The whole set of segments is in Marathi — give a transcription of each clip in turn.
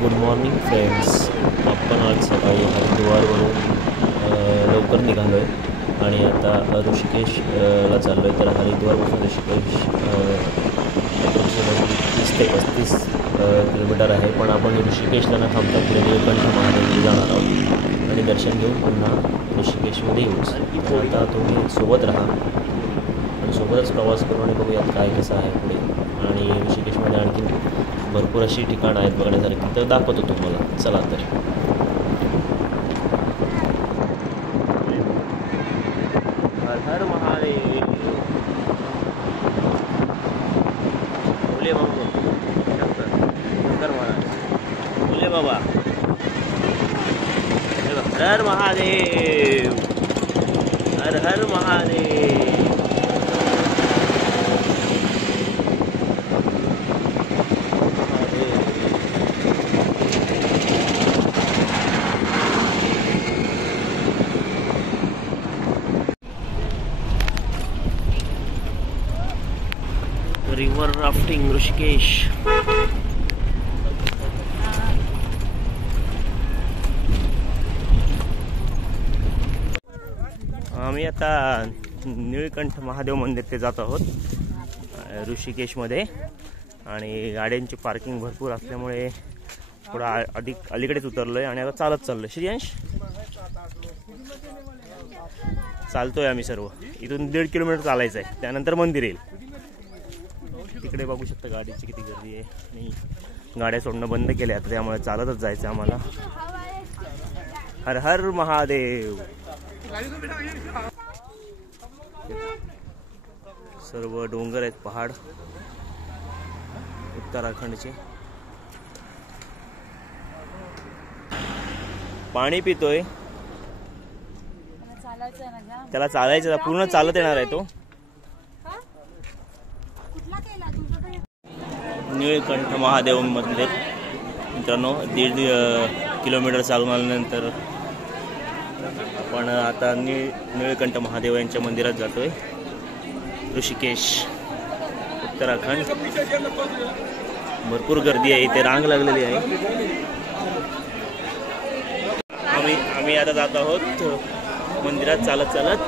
Good morning friends. आपण आज सकाळी हरिद्वारवरून लवकर निघालो आहे आणि आता ऋषिकेशला चाललो आहे. तर हरिद्वारपासून ऋषिकेश 30 ते 35 किलोमीटर आहे. पण आपण ऋषिकेशला न थांबता पुढे नीलकंठ महादेवला जाणार आहोत आणि दर्शन घेऊन पुन्हा ऋषिकेशमध्ये येऊच. तर आता तुम्ही सोबत राहा आणि सोबतच प्रवास करू आणि बघूयात काय कसं आहे पुढे. आणि ऋषिकेशमध्ये आणखी भरपूर अशी ठिकाणं आहेत बघण्यासारखी, तर दाखवतो तुम्हाला. चला तर. हर हर महादेव. बोले बाबा, शंकर महाराज बोले बाबा. हर हर महादेव, हर हर महादेव. River rafting Rishikesh. आम्ही आता नीलकंठ महादेव मंदिर ते जात आहोत ऋषिकेशमध्ये. आणि गाड्यांची पार्किंग भरपूर असल्यामुळे थोडा अधिक अलीकडेच उतरलोय आणि आता चालत चाललोय. श्रेयांश, चालतोय आम्ही सर्व. इथून 1.5 किलोमीटर चालायचं आहे, त्यानंतर मंदिर येईल. तिकडे बघू शकता गाडीची किती गर्दी आहे आणि गाड्या सोडणं बंद केल्या आता, त्यामुळे चालतच जायचं आम्हाला. हर हर महादेव. सर्व डोंगर आहेत, पहाड उत्तराखंडचे. पाणी पितोय, त्याला चालायचं, पूर्ण चालत येणार आहे तो. नीलकंठ महादेव मंदिर मित्रांनो, 1.5 किलोमीटर चालून आल्यानंतर आपण आता नीलकंठ महादेव यांच्या मंदिरात जातोय. ऋषिकेश, उत्तराखंड. भरपूर गर्दी आहे इथे, रांग लागलेली आहे. आम्ही आता जात आहोत मंदिरात चालत चालत.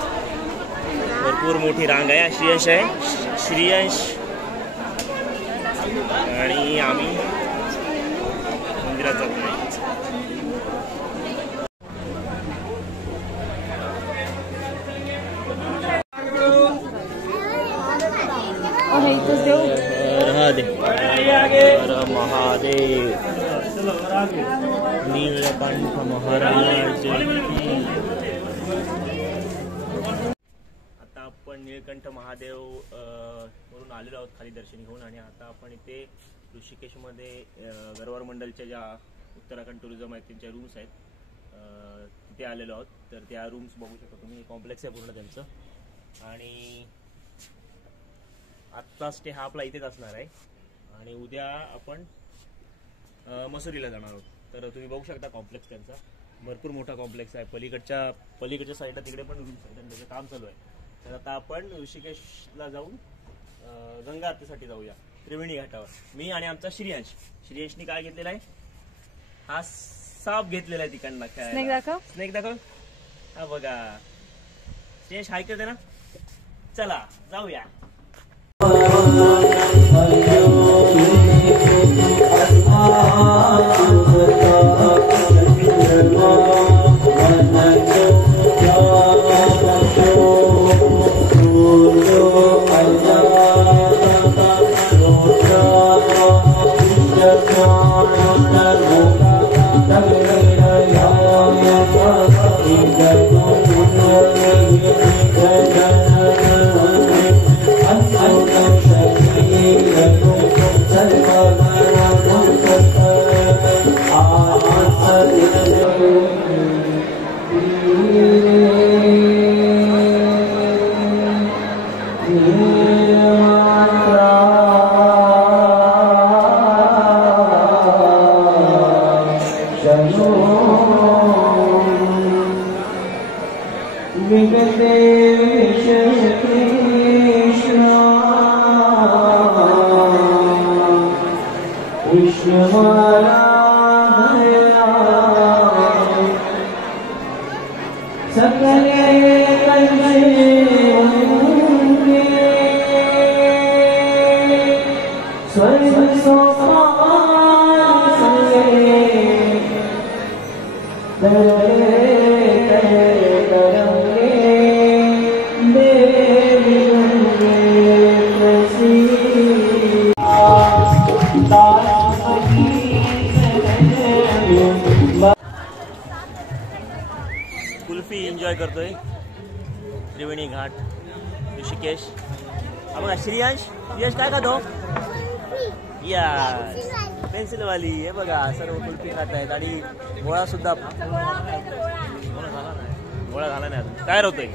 भरपूर मोठी रांग आहे. श्रेयांश आहे, श्रेयांश. आणि आम्ही मंदिरात जातो. हर महादेव. नीलकंठ महाराज. आता आपण नीलकंठ महादेव वरून आलेलो आहोत खाली दर्शन घेऊन. आणि आता आपण इथे ऋषिकेशमध्ये गरवार मंडलच्या ज्या उत्तराखंड टुरिझम आहेत त्यांच्या रूम्स आहेत, तिथे आलेलो आहोत. तर त्या रूम्स बघू शकता तुम्ही. कॉम्प्लेक्स आहे पूर्ण त्यांचं. आणि आजचा स्टे हा आपला इथेच असणार आहे आणि उद्या आपण मसुरीला जाणार आहोत. तर तुम्ही बघू शकता कॉम्प्लेक्स त्यांचा. भरपूर मोठा कॉम्प्लेक्स आहे. पलीकडच्या साईडला तिकडे पण रूम्स आहेत आणि त्याचं काम चालू आहे. तर आता आपण ऋषिकेशला जाऊन गंगा आरतीसाठी जाऊया त्रिवेणी घाटावर. मी आणि आमचा श्रेयांशनी काय घेतलेला आहे? हा साप घेतलेला आहे तिकडनं. स्नेक दाखव. हा बघा, श्रेयांश हाय करते ना. चला जाऊया. कुल्फी एन्जॉय करतोय. त्रिवेणी घाट ऋषिकेश. हा बघा श्रेयांश काय खातो? या पेन्सिलवाली. हे बघा सर्व कुल्फी खात आहेत आणि गोळा सुद्धा गोळा झाला नाही अजून. काय होतोय?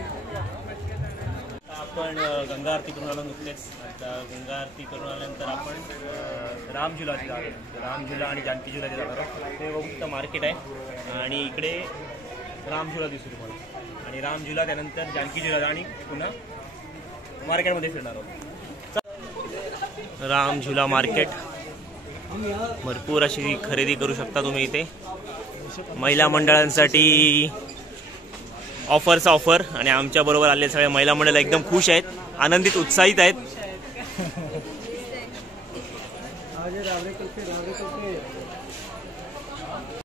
आपण गंगा आरती करून आलो नुकतेच. आता गंगा आरती करून आल्यानंतर आपण राम झुला तिथं आलो. राम झुला आणि जानकी झुला तिथं जाणार. ते बघू मार्केट आहे आणि इकडे राम झुला दिसतो तुम्हाला. आणि राम झुला त्यानंतर जानकी झुला आणि पुन्हा मार्केटमध्ये फिरणार आहोत. राम झुला मार्केट. भरपूर अशी खरेदी करू शकता तुम्ही इथे. महिला मंडळांसाठी ऑफर आणि आमच्या बरोबर आलेले सगळे महिला मंडळ एकदम खुश आहेत, आनंदित, उत्साहित आहेत.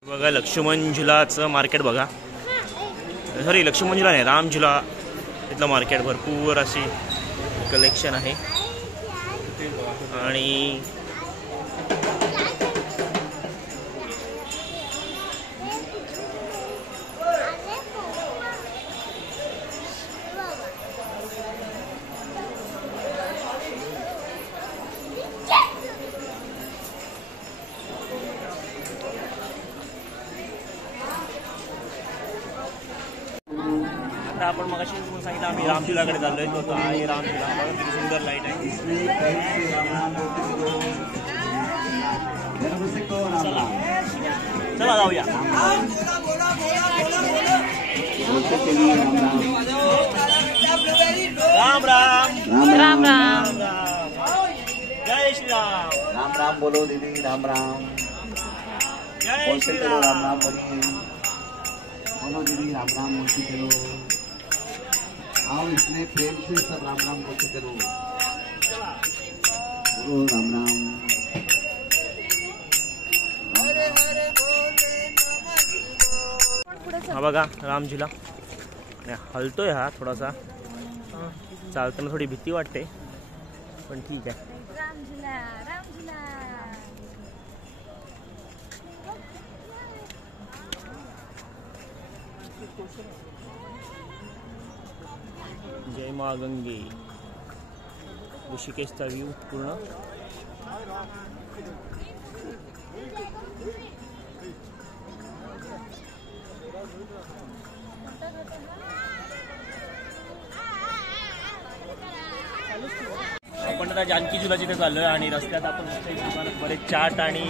बघा लक्ष्मण झुलाचं मार्केट बघा. सॉरी लक्ष्मण झुला नाही, राम झुला इथलं मार्केट. भरपूर अशी कलेक्शन आहे आणि आपण मगाशी सांगितलं आम्ही रामझुलाकडे चाललोय. तो आहे रामझुला. किती सुंदर लाईट आहे. चला जाऊया. राम राम राम राम. जय श्रीराम. राम राम बोलो दीदी. राम राम. जय श्रीराम. राम राम बोलो दीदी. राम राम बोलती करो. आओ इतने प्रेम से सब राम राम बोलते करो. बोलो राम राम. हा बघा रामझुला हलतोय. हा थोडासा चालताना थोडी भीती वाटते पण ठीक आहे. रामझुला रामझुला. जय मा गंगे. ऋषिकेशचा व्ह्यू पूर्ण. आपण आता जानकी झुला जिथे चाललोय आणि रस्त्यात आपण दुकानात बरेच चाट आणि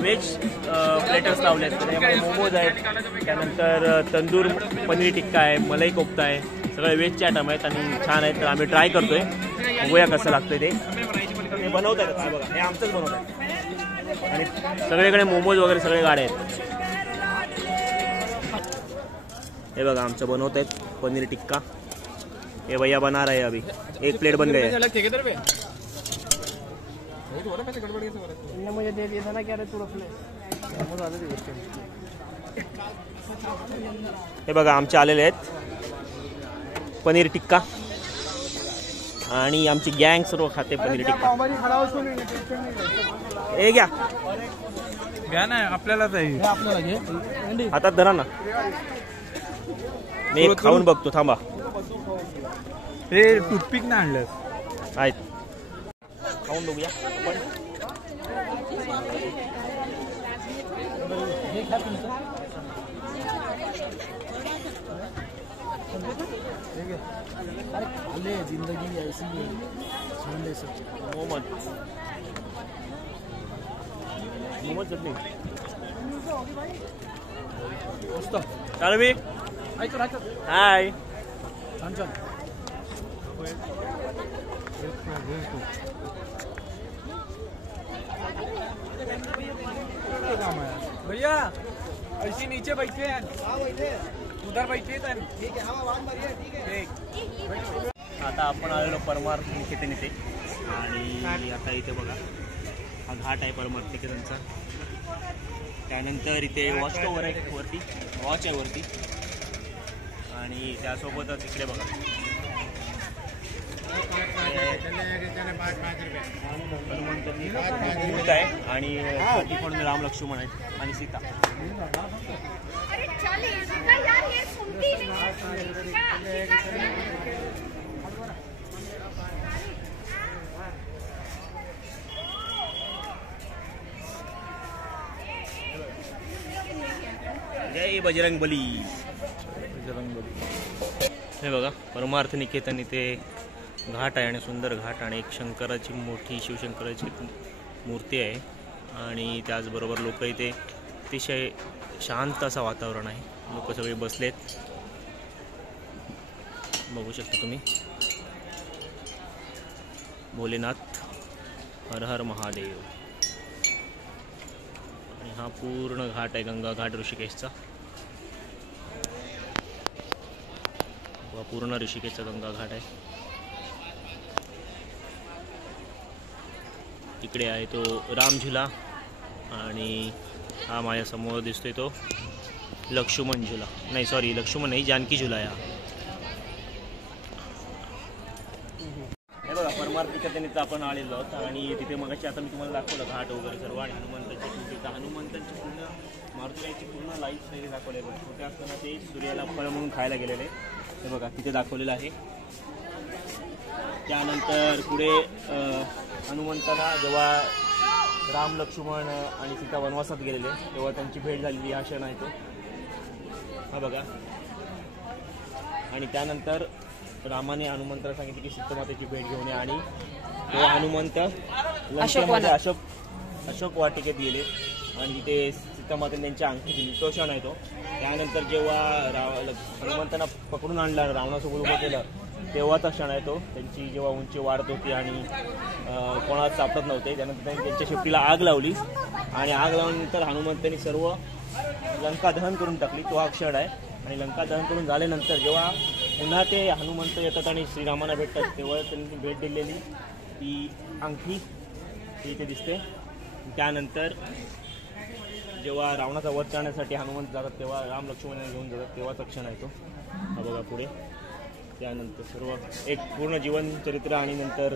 व्हेज प्लेटर्स लावले आहेत. त्याच्यामध्ये मोमोज आहेत, त्यानंतर तंदूर पनीर टिक्का आहे, मलाई कोफ्ता आहे, सगळे व्हेज आयटम आहेत आणि छान आहेत. तर आम्ही ट्राय करतोय, बघूया कसं लागतंय ते. बनवत आहेत काय बघा, हे आमचंच बनवत आहे आणि सगळीकडे मोमोज वगैरे सगळे गाड्या आहेत. हे बघा आमचं बनवत आहेत पनीर टिक्का. ये भैया बना रहे हैं अभी. एक प्लेट बन गए. मुझे दे दिया था ना क्या रे थोड़ा प्लेट. हे बघा आमचे आलेले आहेत पनीर टिक्का आणि आमची गँग सर्व खाते पनीर टिक्का. हे घ्या घ्या ना आपल्याला हातात धरा ना. मी एक खाऊन बघतो थांबा. हे टूथपिक ना आणलं आहेत खाऊन बघूया आपण. जिंदगी ऐसी है मोहम्मद चटणी चालवी. हाय भैया ऐसी नीचे बैठे हैं, उधर बैठे ठीक है. आता आपण आलेलो परमार्थ निकेतन इथे आणि आता इथे बघा हा घाट आहे परमार्थ निकेतनचा. त्यानंतर इथे वॉच टॉवर आहे वरती, वॉच आहे वरती आणि त्यासोबतच इकडे बघा हनुमंतांनी मूर्त आहे आणि हाती पण राम लक्ष्मण आहेत आणि सीता. अरे चल इसका यार ये सुनती नहीं जय बजरंग बली. बजरंग बली. हे बघा परमार्थ निकेतन इथे घाट आहे आणि सुंदर घाट आणि एक शंकराची मोठी शिवशंकराची मूर्ती आहे आणि त्याचबरोबर लोक इथे अतिशय शांत असं वातावरण आहे. लोक सगळे बसलेत, बघू शकता तुम्ही. भोलेनाथ हर हर महादेव. आणि हा पूर्ण घाट आहे गंगा घाट ऋषिकेशचा. पूर्ण ऋषिकेशचा गंगा घाट आहे. इकडे आहे तो राम झुला आणि हा माझ्या समोर दिसतोय तो लक्ष्मण झुला. नाही सॉरी लक्ष्मण नाही, जानकी झुला आहे हा. हे बघा परमार्थ निकेतनीचा आपण आलेलो आहोत आणि तिथे मगाशी आता मी तुम्हाला दाखवलं घाट वगैरे सर्व आणि हनुमंतांची पूर्ण मारुतीची पूर्ण लाईफ स्टाईल दाखवले. छोटे असताना ते सूर्याला फळ म्हणून खायला गेलेले हे बघा तिथे दाखवलेलं आहे. त्यानंतर पुढे हनुमंतांना जेव्हा राम लक्ष्मण आणि सीता वनवासात गेलेले तेव्हा त्यांची भेट झालेली हा क्षण आहे तो हा बघा. आणि त्यानंतर रामाने हनुमंताला सांगितले की सीतामातेची भेट घेऊन ये आणि तेव्हा हनुमंत लंकेमध्ये अशोक वाटिकेत गेले आणि तिथे सीतामातेने त्यांची अंगठी दिली तो क्षण आहे तो. त्यानंतर जेव्हा हनुमंतांना पकडून आणला रावणासोबत उभं केलं तेव्हाचा क्षण आहे तो. त्यांची जेव्हा उंची वाढत होती आणि कोणाला सापडत नव्हते त्यानंतर त्यांनी त्यांच्या शेपटीला आग लावली आणि आग लावल्यानंतर हनुमंतांनी सर्व लंका दहन करून टाकली तो हा क्षण आहे. आणि लंका दहन करून झाल्यानंतर जेव्हा पुन्हा ते हनुमंत येतात आणि श्रीरामांना भेटतात तेव्हा त्यांनी भेट दिलेली ती अंगठी ती इथे दिसते. त्यानंतर जेव्हा रावणाचा वध करण्यासाठी हनुमंत जातात तेव्हा राम लक्ष्मणांना घेऊन जातात तेव्हाचा क्षण आहे तो हा बघा पुढे. त्यानंतर सर्व एक पूर्ण जीवन चरित्र आणि नंतर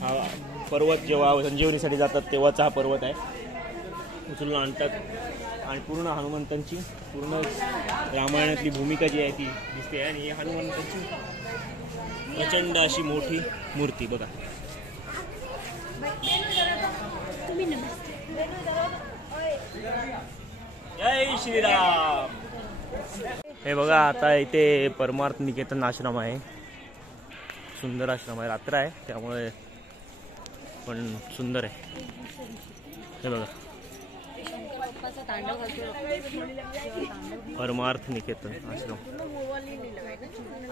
हा पर्वत जेव्हा संजीवनीसाठी जातात तेव्हाचा हा पर्वत आहे उचलून आणतात आणि पूर्ण हनुमंतांची पूर्ण रामायणातली भूमिका जी आहे ती दिसते आणि ही हनुमंतांची प्रचंड अशी मोठी मूर्ती बघा. जय श्रीराम. हे बघा आता इथे परमार्थ निकेतन आश्रम आहे. सुंदर आश्रम आहे. रात्र आहे त्यामुळे पण सुंदर आहे. हे बघा परमार्थ निकेतन आश्रम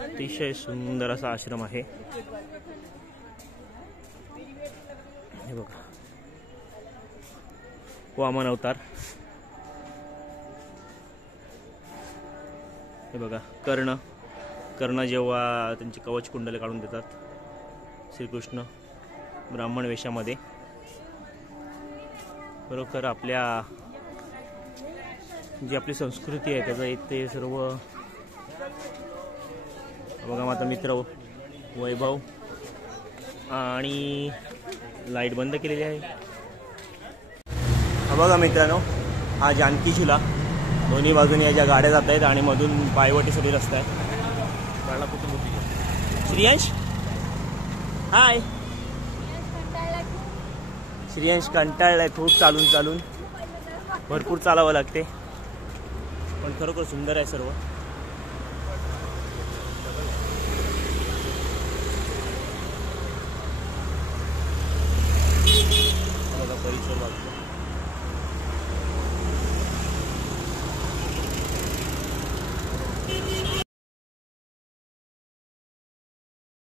अतिशय सुंदर असा आश्रम आहे. हे बघा वामन अवतार. हे बघा कर्ण जेव्हा त्यांची कवच कुंडले काढून देतात श्रीकृष्ण ब्राह्मण वेशामध्ये. बरोबर आपल्या जी आपली संस्कृती आहे त्याचं इथे सर्व बघा. माझा मित्र वैभव आणि लाईट बंद केलेली आहे. हा बघा मित्रांनो हा जानकी झुला. दोन्ही बाजूने या ज्या गाड्या जात आहेत आणि मधून पायवाटीसाठी रस्ता आहे. श्रियांश हाय. श्रियांश कंटाळलाय खूप चालून भरपूर चालावं लागते पण खरोखर सुंदर आहे सर्व. परिसर वाटतो